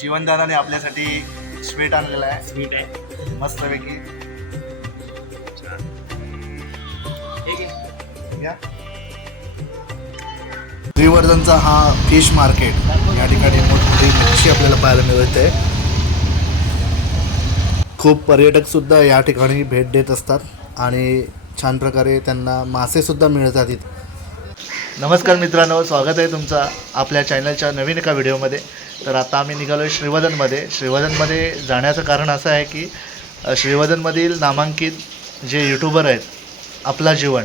जीवनदानाने आपल्यासाठी स्वीट आणलेला आहे. स्वीट आहे. मस्तपैकी. या. श्रीवर्धनचा हा फिश मार्केट या ठिकाणी मोठी मच्छी आपल्याला पाहायला मिळते. खूप पर्यटक सुद्धा या ठिकाणी भेट देत असतात आणि छान प्रकारे त्यांना मासे सुद्धा मिळतात इथं. नमस्कार मित्रांनो स्वागत आहे तुमचा आपल्या चॅनलच्या नवीन एका व्हिडिओमध्ये तर आता आम्ही निघालो आहे श्रीवर्धनमध्ये श्रीवर्धनमध्ये जाण्याचं कारण असं आहे की श्रीवदनमधील श्रीवर्धनमधील नामांकित जे यूट्यूबर आहेत आपला जीवन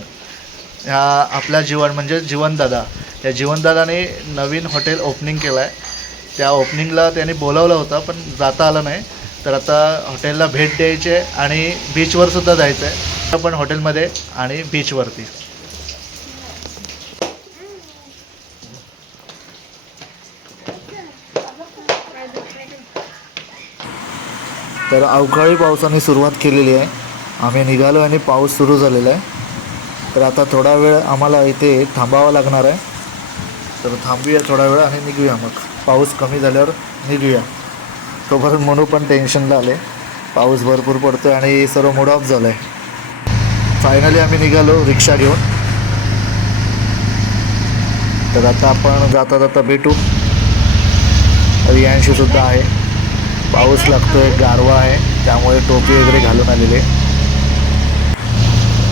ह्या आपला जीवन म्हणजे जीवनदादा. या जीवनदादाने नवीन हॉटेल ओपनिंग केलं आहे त्या ओपनिंगला त्याने बोलावलं होतं पण जाता आलं नाही. तर आता हॉटेलला भेट द्यायची आहे आणि बीचवर सुद्धा जायचं आहे पण हॉटेलमध्ये आणि बीचवरती तर अवकाळी पावसाने सुरुवात केलेली आहे. आम्ही निघालो आणि पाऊस सुरू झालेला आहे. तर आता थोडा वेळ आम्हाला इथे थांबावं लागणार आहे. तर थांबूया थोडा वेळ आणि निघूया मग. पाऊस कमी झाल्यावर निघूया. तोपर्यंत म्हणू पण टेन्शनला आले. पाऊस भरपूर पडतो आहे आणि सर्व मूड ऑफ झालं आहे फायनली आम्ही निघालो रिक्षा घेऊन. तर आता आपण जाता जाता भेटू. रियांशीसुद्धा आहे. पाऊस लागतोय गारवा आहे त्यामुळे टोपी वगैरे घालून आलेले.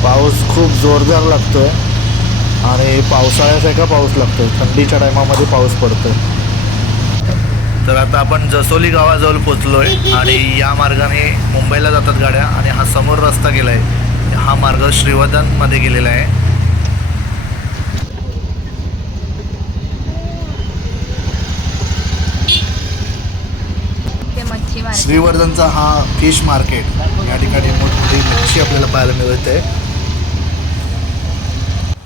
पाऊस खूप जोरदार लागतोय आणि पावसाळ्यासारखा पाऊस लागतोय. थंडीच्या टायमामध्ये पाऊस पडतोय. तर आता आपण जसोली गावाजवळ पोचलोय आणि या मार्गाने मुंबईला जातात गाड्या आणि हा समोर रस्ता गेलाय. हा मार्ग श्रीवर्धनमध्ये गेलेला आहे ते मच्छी मार्केट श्रीवर्धनचा हा फिश मार्केट या ठिकाणी मोठमोठी मच्छी आपल्याला पाहायला मिळते.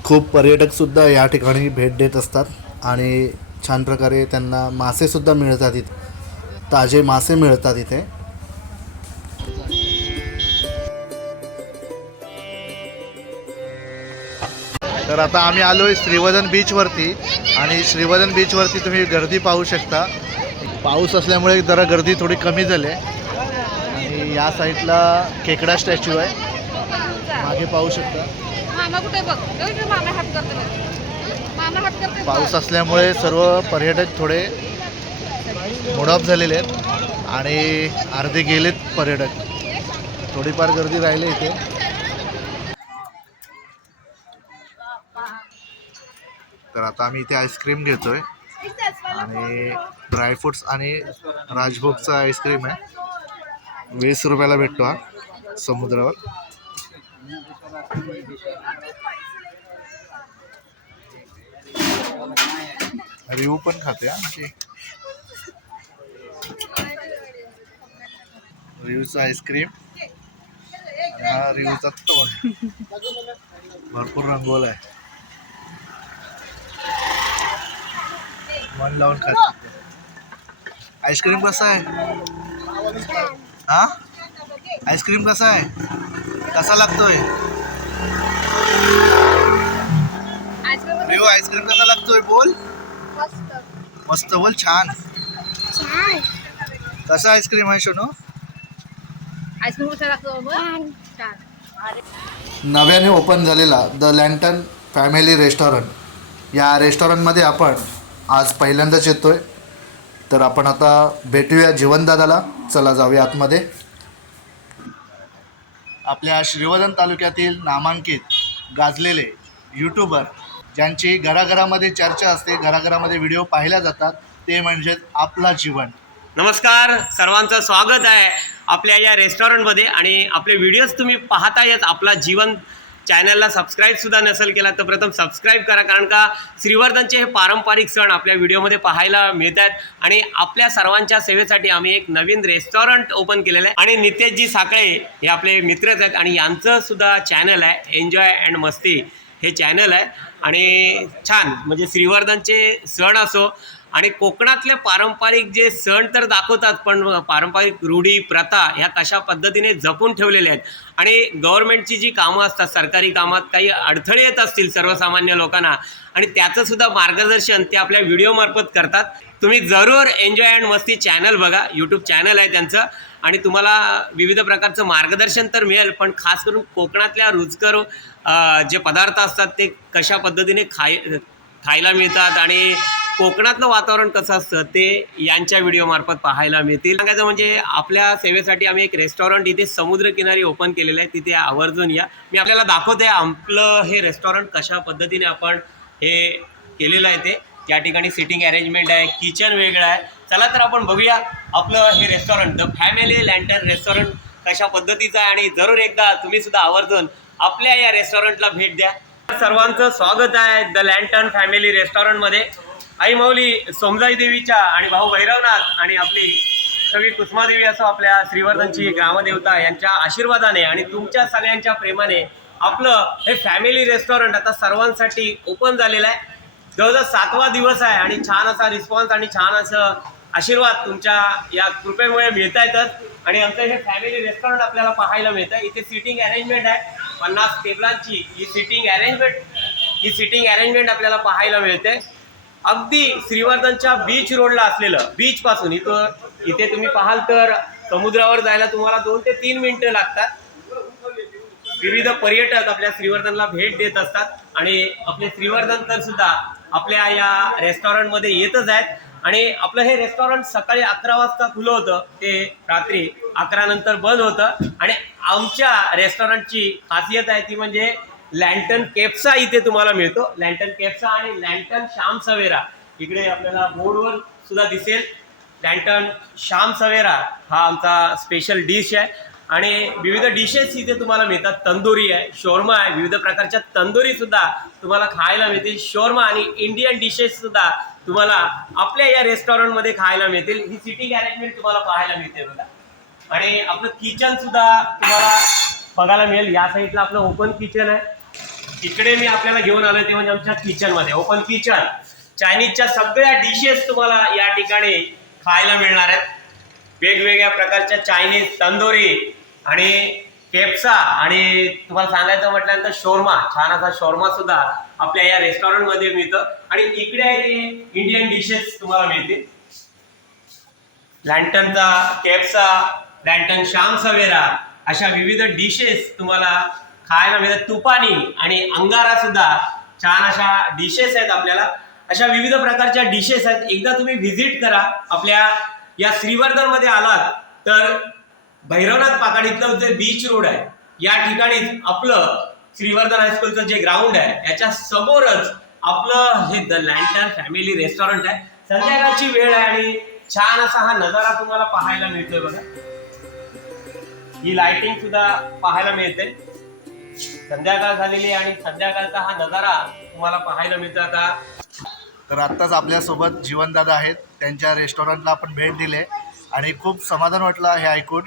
खूप पर्यटक सुद्धा या ठिकाणी भेट देत असतात आणि छान प्रकारे त्यांना मासे सुद्धा मिळतात इथे. ताजे मासे मिळतात इथे. तर आता आम्ही आलोय श्रीवर्धन बीचवरती आणि श्रीवर्धन बीचवरती तुम्ही गर्दी पाहू शकता. पाऊस असल्यामुळे जरा गर्दी थोडी कमी झाली आहे. आणि या साईडला खेकडा स्टॅच्यू आहे. मागे पाहू शकता. पाऊस असल्यामुळे सर्व पर्यटक थोडे मुडॉप झालेले आहेत. आणि अर्धे गेलेत पर्यटक. थोडीफार गर्दी राहिली इथे. तर आता आम्ही इथे आईस्क्रीम घेतोय. आणि ड्रायफ्रुट्स आणि राजभोगचा आईस्क्रीम आहे. वीस रुपयाला भेटतो हा समुद्रावर. रिव्ह पण खाते हा म्हणजे रिव्हचा आईस्क्रीम. हा रिव्हचा तोंड. भरपूर रंगवला आहे. मन लावून खाते. आईस्क्रीम कसा आहे? हा? आईस्क्रीम कसा आहे? कसा लागतोय? आईस्क्रीम कसा लागतोय? बोल. मस्त. बोल छान. कसा आईस्क्रीम आहे? छान. नव्याने ओपन झालेला द लँटन फॅमिली रेस्टॉरंट. या रेस्टॉरंटमध्ये आपण आज पहिल्यांदाच येतो आहे तर आपण आता भेटूया जीवनदादाला. चला जाऊया आतमध्ये. आपल्या श्रीवर्धन तालुक्यातील नामांकित गाजलेले यूट्यूबर ज्यांची घराघरामध्ये चर्चा असते घराघरामध्ये व्हिडिओ पाहिल्या जातात ते म्हणजे आपला जीवन. नमस्कार सर्वांचं स्वागत आहे आपल्या या रेस्टॉरंटमध्ये आणि आपले व्हिडिओज तुम्ही पाहतायच आपला जीवन. चॅनलला सबस्क्राईबसुद्धा नसेल केला तर प्रथम सबस्क्राईब करा कारण का श्रीवर्धनचे हे पारंपरिक सण आपल्या व्हिडिओमध्ये पाहायला मिळत आहेत आणि आपल्या सर्वांच्या सेवेसाठी आम्ही एक नवीन रेस्टॉरंट ओपन केलेलं आहे. आणि नितेशजी साखळे हे आपले मित्रच आहेत. आणि यांचं सुद्धा चॅनल आहे. एन्जॉय अँड मस्ती हे चॅनल आहे. आणि छान म्हणजे श्रीवर्धनचे सण असो आणि कोकणातले पारंपरिक जे सण तर दाखवतात पण पारंपरिक रूढी प्रथा ह्या कशा पद्धतीने जपून ठेवलेल्या आहेत? आणि गव्हर्नमेंटची जी कामं असतात सरकारी कामात काही अडथळे येत असतील सर्वसामान्य लोकांना आणि त्याचं सुद्धा मार्गदर्शन ते आपल्या व्हिडिओमार्फत करतात. तुम्ही जरूर एन्जॉय अँड मस्ती चॅनल बघा यूट्यूब चॅनल आहे त्यांचं आणि तुम्हाला विविध प्रकारचं मार्गदर्शन तर मिळेल पण खास करून कोकणातल्या रुचकर जे पदार्थ असतात ते कशा पद्धतीने खाय खायला मिळतात आणि कोकणातलं वातावरण कसं असतं ते यांच्या व्हिडिओमार्फत पाहायला मिळतील. सांगायचं म्हणजे आपल्या सेवेसाठी आम्ही एक रेस्टॉरंट इथे समुद्रकिनारी ओपन केलेलं आहे. तिथे आवर्जून या. मी आपल्याला दाखवते आपलं हे रेस्टॉरंट कशा पद्धतीने आपण हे केलेलं आहे ते. या ठिकाणी सिटिंग अरेंजमेंट आहे किचन वेगळं आहे. चला तर आपण बघूया आपलं हे restaurant the family lantern restaurant कशा पद्धतीचं आहे. आणि जरूर एकदा तुम्ही सुद्धा आवर्जून आपल्या या रेस्टॉरंटला भेट द्या. सर्वांचं स्वागत आहे द लँटन फॅमिली रेस्टॉरंटमध्ये आई माऊली सोमजाई देवीच्या आणि भाऊ भैरवनाथ आणि आपली सगळी कुसुमादेवी असो आपल्या श्रीवर्धनची ग्रामदेवता यांच्या आशीर्वादाने आणि तुमच्या सगळ्यांच्या प्रेमाने आपलं हे फॅमिली रेस्टॉरंट आता सर्वांसाठी ओपन झालेलं आहे. जवळजवळ सातवा दिवस आहे आणि छान असा रिस्पॉन्स आणि छान असं आशीर्वाद तुमच्या या कृपेमुळे मिळत आहेतच आणि आमचं हे फॅमिली रेस्टॉरंट आपल्याला पाहायला मिळतं इथे सिटिंग अरेंजमेंट आहे. पन्नास टेबलांची ही सिटिंग अरेंजमेंट ही सिटिंग अरेंजमेंट आपल्याला पाहायला मिळते अगदी श्रीवर्धनच्या बीच रोडला असलेलं बीच पासून इथं इथे तुम्ही पाहाल तर समुद्रावर जायला तुम्हाला दोन ते तीन मिनिटं लागतात. विविध पर्यटक आपल्या श्रीवर्धनला भेट देत असतात आणि आपले श्रीवर्धन तर सुद्धा आपल्या या रेस्टॉरंटमध्ये येतच आहेत. आणि आपलं हे रेस्टॉरंट सकाळी अकरा वाजता खुलं होतं ते रात्री अकरा नंतर बंद होतं. आणि आमच्या रेस्टॉरंटची खासियत आहे ती म्हणजे लँटन केपचा इथे तुम्हाला मिळतो. लँटन केपचा आणि लँटन श्याम सवेरा. इकडे आपल्याला बोर्डवर सुद्धा दिसेल. लँटन श्याम सवेरा हा आमचा स्पेशल डिश आहे. आणि विविध डिशेस इथे तुम्हाला मिळतात. तंदुरी आहे शोरमा आहे विविध प्रकारच्या तंदुरी सुद्धा तुम्हाला खायला मिळतील. शोरमा आणि इंडियन डिशेस सुद्धा तुम्हाला आपल्या या रेस्टॉरंटमध्ये खायला मिळतील. ही सिटी गॅरेजमेंट तुम्हाला पाहायला मिळते बघा. आणि आपलं किचन सुद्धा तुम्हाला बघायला मिळेल. या साईडला आपलं ओपन किचन आहे. इकडे मी आपल्याला घेऊन आलोय ते म्हणजे आमच्या किचनमध्ये ओपन किचन चायनीजच्या सगळ्या डिशेस तुम्हाला या ठिकाणी खायला मिळणार आहेत. वेगवेगळ्या प्रकारच्या चायनीज तंदुरी आणि केप्सा आणि तुम्हाला सांगायचं म्हटल्यानंतर शोरमा. छान असा शोरमा सुद्धा आपल्या या रेस्टॉरंटमध्ये मिळतं. आणि इकडे आहे ते इंडियन डिशेस तुम्हाला मिळतील. लँटनचा केप्सा लँटन श्याम सवेरा अशा विविध डिशेस तुम्हाला खायला मिळतात. तुपानी आणि अंगारा सुद्धा छान अशा डिशेस आहेत आपल्याला. अशा विविध प्रकारच्या डिशेस आहेत. एकदा तुम्ही व्हिजिट करा. आपल्या या श्रीवर्धनमध्ये आलात तर भैरवनाथ पाकाडीतलं जे बीच रोड आहे या ठिकाणीच आपलं श्रीवर्धन हायस्कूलचं जे ग्राउंड आहे याच्या समोरच आपलं हे द लँटन फॅमिली रेस्टॉरंट आहे. संध्याकाळची वेळ आहे आणि छान असा हा नजारा तुम्हाला पाहायला मिळतोय बघा. ही लाइटिंग सुद्धा पाहायला मिळते. संध्याकाळ झालेली आहे आणि संध्याकाळचा हा नजारा तुम्हाला पाहायला मिळतो आता. तर आत्ताच आपल्यासोबत जीवनदादा आहेत. त्यांच्या रेस्टॉरंटला आपण भेट दिले. आणि खूप समाधान वाटलं हे ऐकून.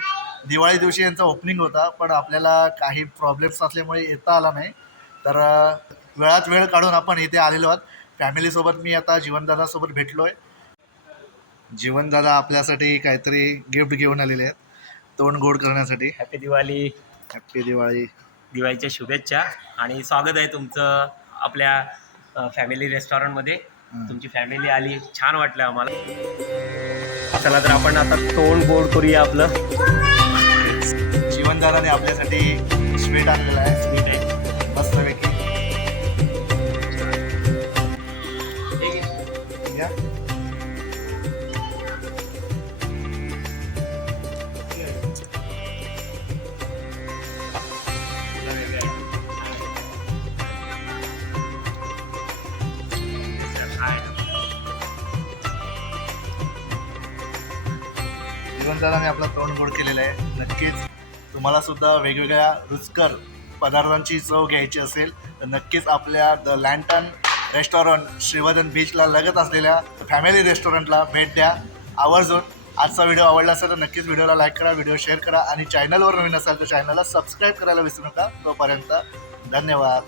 दिवाळी दिवशी यांचा ओपनिंग होता पण आपल्याला काही प्रॉब्लेम्स असल्यामुळे येता आला नाही. तर वेळात वेळ काढून आपण इथे आलेलो आहोत. फॅमिलीसोबत मी आता जीवनदादासोबत भेटलो आहे जीवनदादा आपल्यासाठी काहीतरी गिफ्ट घेऊन आलेले आहेत. तोंड गोड करण्यासाठी. हॅपी दिवाळी हॅप्पी दिवाळी दिवाळीच्या शुभेच्छा आणि स्वागत आहे तुमचं आपल्या फॅमिली रेस्टॉरंटमध्ये तुमची फॅमिली आली छान वाटलं आम्हाला. चला तर आपण आता तोंड गोड करूया आपलं. जीवनदादाने आपल्यासाठी स्वीट आणलेलं आहे. स्वीट आहे. मस्तपैकी. जीवनदादाने आपला तोंड गोड केलेलं आहे. नक्कीच तुम्हाला सुद्धा वेगवेगळ्या रुचकर पदार्थांची चव घ्यायची असेल तर नक्कीच आपल्या द लँटन रेस्टॉरंट श्रीवर्धन बीचला लगत असलेल्या फॅमिली रेस्टॉरंटला भेट द्या. आवर्जून आजचा व्हिडिओ आवडला असेल तर नक्कीच व्हिडिओला लाईक करा व्हिडिओ शेअर करा आणि चॅनलवर नवीन असाल तर चॅनलला सबस्क्राईब करायला विसरू नका. तोपर्यंत धन्यवाद.